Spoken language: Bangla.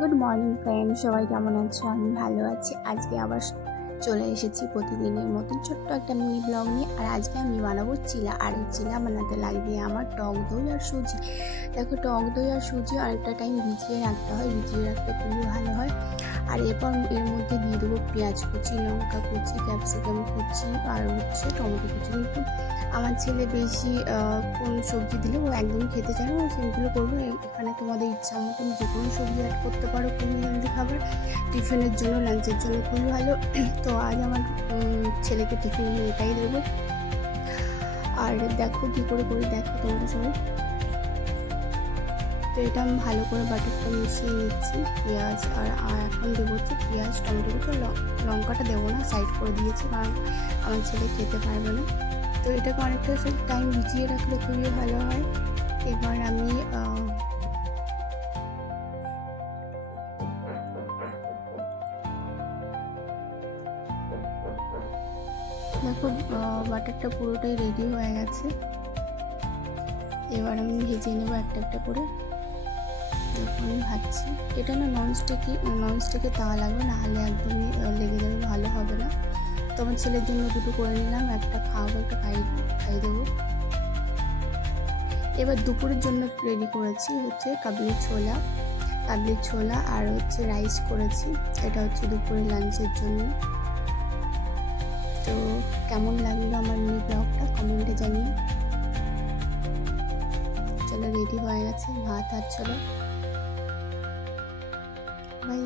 গুড মর্নিং ফ্রেন্ড, সবাই কেমন আছো? আমি ভালো আছি। আজকে আবার চলে এসেছি প্রতিদিনের মতন ছোট্ট একটা মিনি ব্লগ নিয়ে। আর আজকে আমি বানাবো চিলা। আর এই চিলা বানাতে লাগবে আমার টক দই আর সুজি। দেখো, টক দই আর সুজি অনেকটা টাইম ভিজিয়ে রাখতে হয়, ভিজিয়ে রাখতে খুবই ভালো হয়। আর এরপর এর মধ্যে দিয়ে দেবো পেঁয়াজ কুচি, লঙ্কা কুচি, ক্যাপসিকাম কুচি আর টমেটো কুচি। কিন্তু আমার ছেলে বেশি কোন সবজি দিলে ও একদমই খেতে চায় না, সেগুলো করবো। এখানে তোমাদের ইচ্ছা মতন যে কোনো সবজি অ্যাড করতে পারো, খুবই হেলদি খাবার, টিফিনের জন্য, লাঞ্চের জন্য খুবই ভালো। তো আজ আমার ছেলেকে টিফিন এটাই দেবো। আর দেখো কী করে দেখো তোমরা সবাই। তো এটা আমি ভালো করে বাটারটা মিশিয়ে নিচ্ছি, পেঁয়াজ আর এখন দেবো হচ্ছে পেঁয়াজ, টমেটো কুচি, লঙ্কাটা দেবো না, সাইড করে দিয়েছি কারণ আমার ছেলে খেতে পারবে না। তো এটাকে অনেকটা টাইম ভিজিয়ে রাখলে খুবই ভালো হয়। এবার আমি দেখো বাটারটা পুরোটাই রেডি হয়ে গেছে। এবার আমি ভেজে নেবো একটা একটা করে। দেখো আমি ভাজছি। এটা না ননস্টিকে তাওয়া লাগবে, না হলে একদমই লেগে যাবে, ভালো হবে না। তো আমার ছেলের জন্য দুটো করে নিলাম, একটা খাওয়াবো, একটা খাইয়ে দেবো। এবার দুপুরের জন্য রেডি করেছি হচ্ছে কাবলি ছোলা আর হচ্ছে রাইস করেছি। এটা হচ্ছে দুপুরের লাঞ্চের জন্য। তো কেমন লাগলো আমার মিনি ব্লগটা কমেন্টে জানিয়ে। চলো রেডি হয়ে গেছে ভাত, আর চলো বাই।